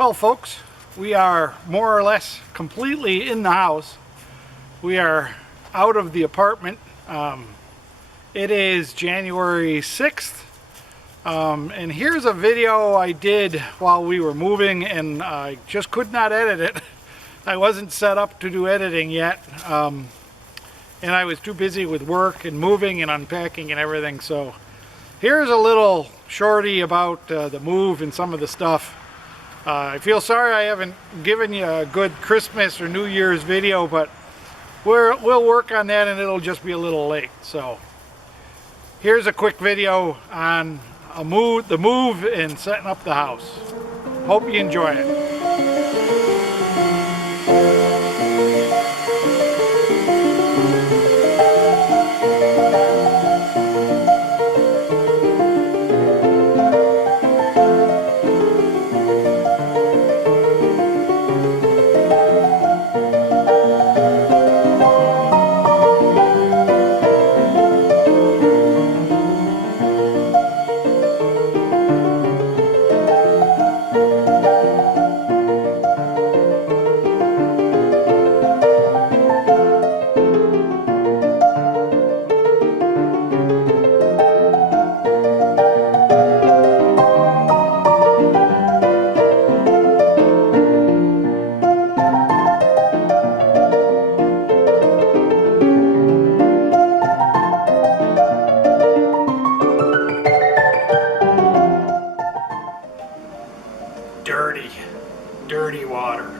Well, folks, we are more or less completely in the house. We are out of the apartment. It is January 6th. And here's a video I did while we were moving, and I just could not edit it. I wasn't set up to do editing yet. And I was too busy with work and moving and unpacking and everything. So here's a little shorty about the move and some of the stuff. I feel sorry I haven't given you a good Christmas or New Year's video, but we'll work on that, and it'll just be a little late. So here's a quick video on the move and setting up the house. Hope you enjoy it. Dirty water.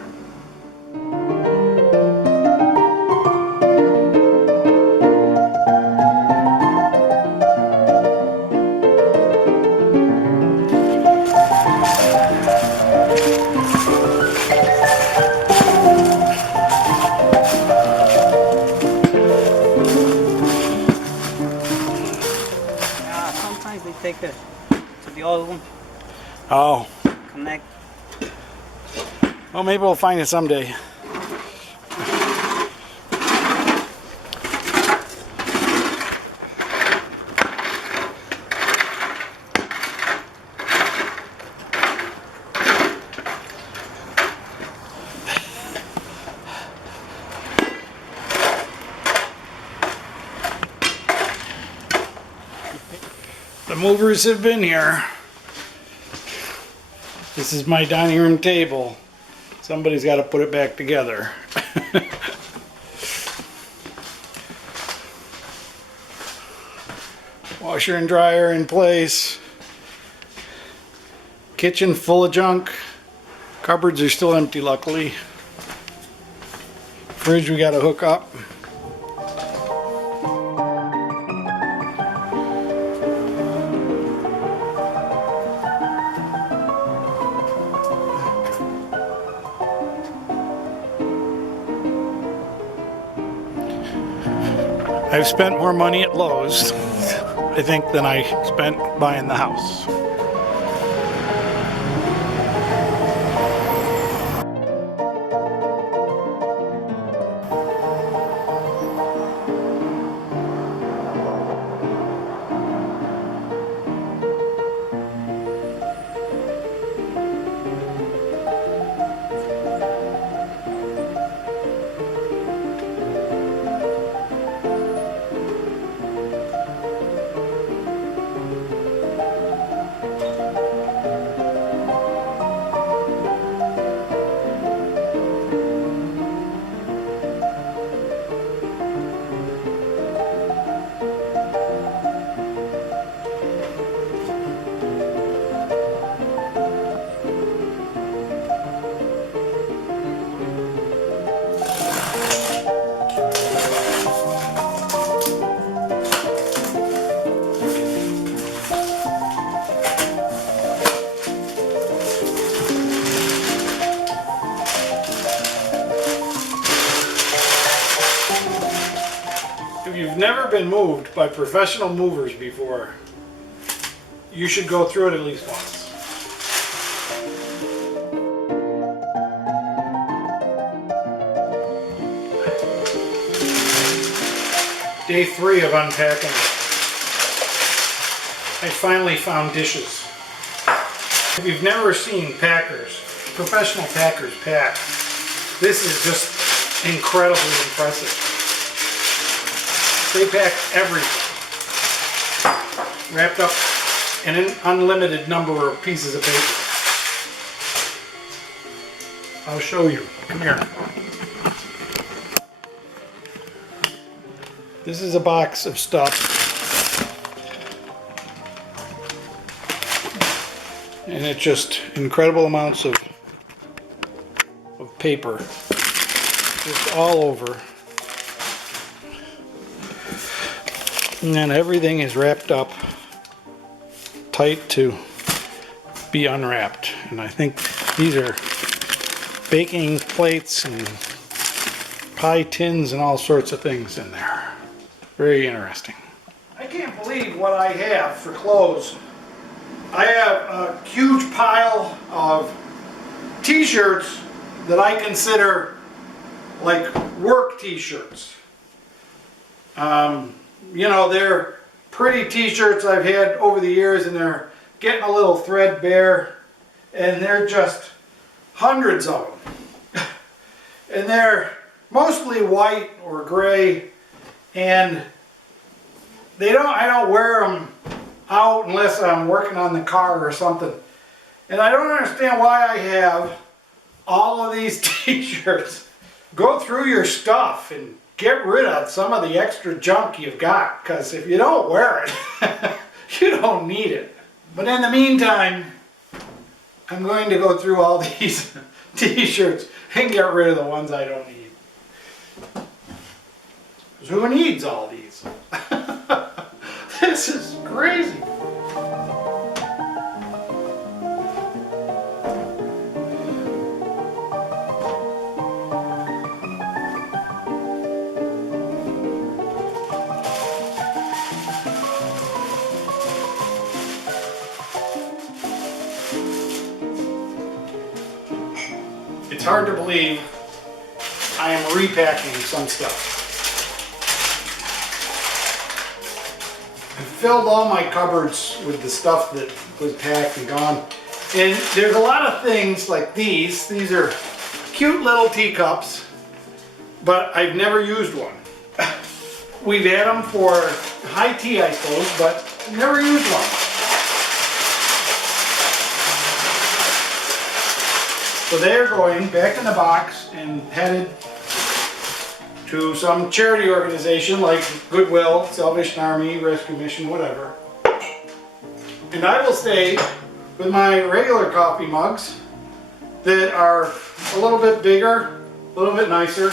Sometimes they take it to the other one. Oh. Connect. Well, maybe we'll find it someday. The movers have been here. This is my dining room table. Somebody's got to put it back together. Washer and dryer in place. Kitchen full of junk. Cupboards are still empty, luckily. Fridge we got to hook up. I've spent more money at Lowe's, I think, than I spent buying the house. If you've never been moved by professional movers before, you should go through it at least once. Day 3 of unpacking. I finally found dishes. If you've never seen packers, professional packers pack. This is just incredibly impressive. They pack everything, wrapped up in an unlimited number of pieces of paper. I'll show you. Come here. This is a box of stuff. And it's just incredible amounts of paper. Just all over. And then everything is wrapped up tight to be unwrapped. And I think these are baking plates and pie tins and all sorts of things in there. Very interesting. I can't believe what I have for clothes. I have a huge pile of t-shirts that I consider like work t-shirts. You know, they're pretty t-shirts I've had over the years, and they're getting a little threadbare, and they're just hundreds of them. And they're mostly white or gray, and I don't wear them out unless I'm working on the car or something. And I don't understand why I have all of these t-shirts. Go through your stuff and get rid of some of the extra junk you've got, because if you don't wear it, you don't need it. But in the meantime, I'm going to go through all these t-shirts and get rid of the ones I don't need. Because who needs all these? This is crazy. It's hard to believe I am repacking some stuff. I filled all my cupboards with the stuff that was packed and gone. And there's a lot of things like these. These are cute little teacups, but I've never used one. We've had them for high tea, I suppose, but never used one. So they're going back in the box and headed to some charity organization like Goodwill, Salvation Army, Rescue Mission, whatever. And I will stay with my regular coffee mugs that are a little bit bigger, a little bit nicer.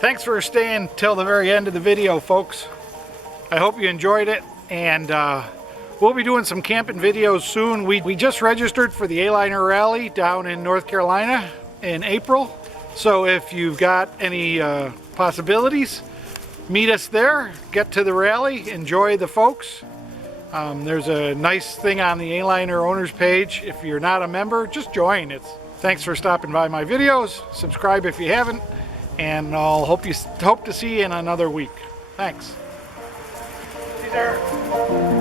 Thanks for staying till the very end of the video, folks. I hope you enjoyed it, and we'll be doing some camping videos soon. We just registered for the Aliner rally down in North Carolina in April, so if you've got any possibilities, meet us there, get to the rally, enjoy the folks. There's a nice thing on the Aliner owners page. If you're not a member, just join. Thanks for stopping by my videos. Subscribe if you haven't. And I'll hope to see you in another week. Thanks. See you there.